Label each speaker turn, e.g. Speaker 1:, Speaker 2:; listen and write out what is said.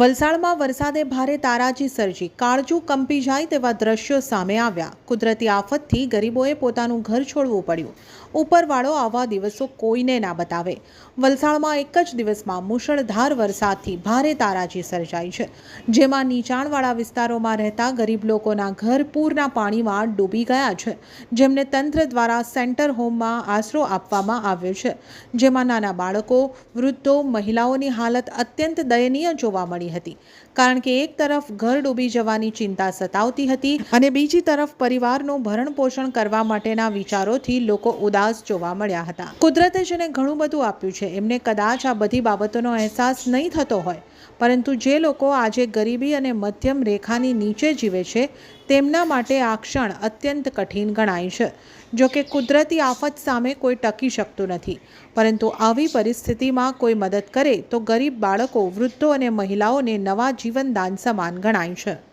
Speaker 1: વલસાડમાં વરસાદે ભારે તારાજી સર્જી. કાળજું કંપી જાય તેવા દ્રશ્યો સામે આવ્યા. કુદરતી આફતથી ગરીબોએ પોતાનું ઘર છોડવું પડ્યું. ઉપરવાળો આવા દિવસો કોઈને ના બતાવે. વલસાડમાં એક જ દિવસમાં મુશળધાર વરસાદથી ભારે તારાજી સર્જાઈ છે. જેમાં નીચાણવાળા વિસ્તારોમાં રહેતા ગરીબ લોકોના ઘર પૂરના પાણીમાં ડૂબી ગયા છે. જેમને તંત્ર દ્વારા સેન્ટર હોમમાં આશરો આપવામાં આવ્યો છે. જેમાં નાના બાળકો, વૃદ્ધો, મહિલાઓની હાલત અત્યંત દયનીય જોવા મળી હતી. કારણ કે એક તરફ ઘર ડૂબી જવાની ચિંતા સતાવતી હતી અને બીજી તરફ પરિવારનું ભરણ પોષણ કરવા માટેના વિચારોથી લોકો ઉદાસ જોવા મળ્યા હતા. કુદરતે જેને ઘણું બધું આપ્યું છે. એમને કદાચ આ બધી બાબતોનો અહેસાસ નહીં થતો હોય. પરંતુ જે લોકો આજે ગરીબી અને મધ્યમ રેખાની નીચે જીવે છે તેમના માટે આ ક્ષણ અત્યંત કઠિન ગણાય છે. જો કે કુદરતી આફત સામે કોઈ ટકી શકતું નથી. પરંતુ આવી પરિસ્થિતિમાં કોઈ મદદ કરે તો ગરીબ બાળકો, વૃદ્ધો અને મહિલાઓને નવા જીવનદાન સમાન ગણાય છે.